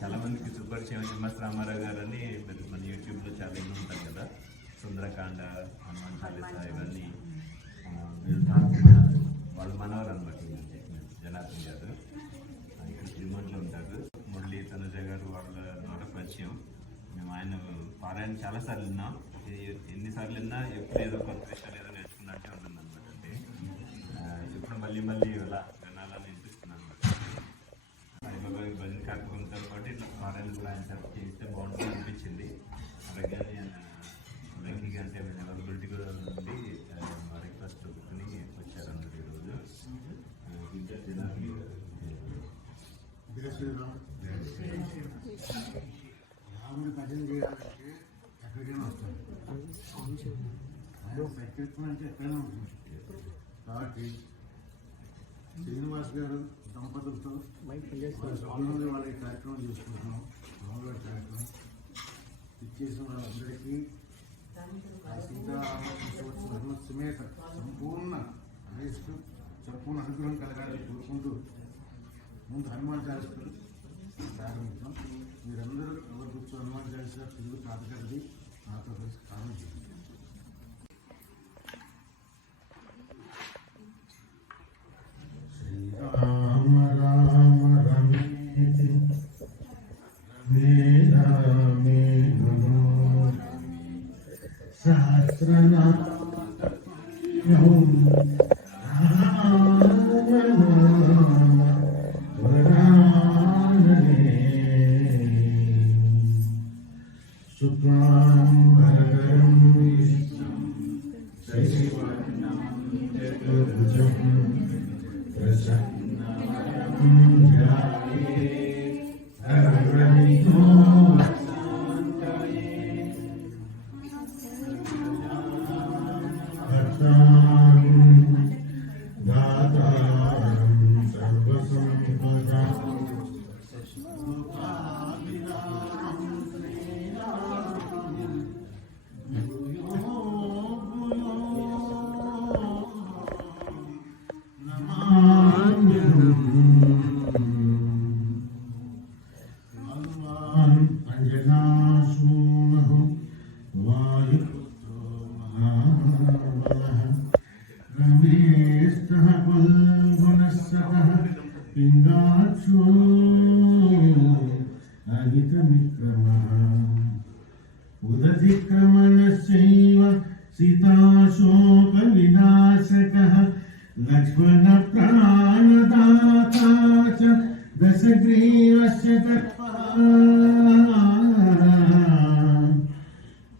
చాలా మందికి సుపరిచయం నిమ్మస్ రామారావు గారు అని మన యూట్యూబ్లో చాలా ఇల్లు ఉంటారు కదా, సుందరకాండ, హనుమాన్ చాలీసా ఇవన్నీ వాళ్ళ మనవారు అనమాట. జనార్దన్ గారు ఇక్కడ శ్రీమంట్లో ఉంటారు. మురళి తనుజ గారు వాళ్ళ ద్వారా పరిచయం. మేము ఆయన పారాయణ చాలాసార్లు విన్నాం. ఎన్నిసార్లు విన్నా ఎప్పుడు ఏదో కొత్త విషయాలు ఏదో నేర్చుకున్నట్టే ఉంటుంది అనమాట. అంటే ఇప్పుడు మళ్ళీ ఇలా వినాలని అనిపిస్తున్నాను అనమాట. హరిబాబా భజన కార్యక్రమంతో పాటు ఇట్లా పారాయణ కూడా ఆయన చేస్తే బాగుంటుంది అనిపించింది. అలాగే లైంగిక అంటే అవైలబిలిటీ కూడా ఉంది. మా రిక్వెస్ట్ ఒప్పుకుని వచ్చారు అన్నది ఈరోజు. రాముడి భజన చేయాలంటే ఎక్కడికైనా వస్తాడు. ప్రత్యేకం అంటే ఎక్కడైనా ఉంటుంది. కాబట్టి శ్రీనివాస్ గారు దంపతులతో స్వామి వాళ్ళ కార్యక్రమం చేసుకుంటున్నాం. స్వామివారి కార్యక్రమం ఇచ్చేసిన వాళ్ళందరికీ సీతారామ సమేత సంపూర్ణ ఆయుష్కు సంపూర్ణ అనుగ్రహం కలగాలని కోరుకుంటూ ముందు హనుమాన్ చాలీసా ప్రారంభించాం. మీరందరూ ఎవరు కూర్చో హనుమాన్ చాలీసా తెలుగు కాదు నాతో కలిసి కారణం చేయండి. శ్రీరామ రామ రమే రమే సహస్రనామ ఉదతిక్రమణస్యైవ సీతాశోక వినాశకః లక్ష్మణ ప్రాణదాతా చ దశగ్రీవస్య తత్పః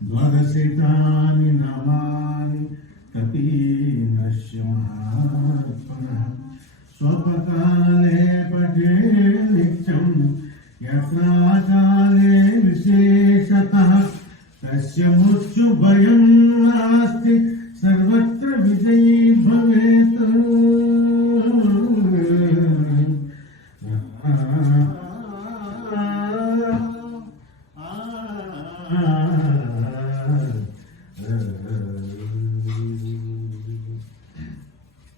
ద్వాదశైతాని నామాని కపీనస్య మహాత్మనః స్వపకాలే పఠే నిత్యం యత్రాకాలే విశేషతః తస్య మృత్యు భయం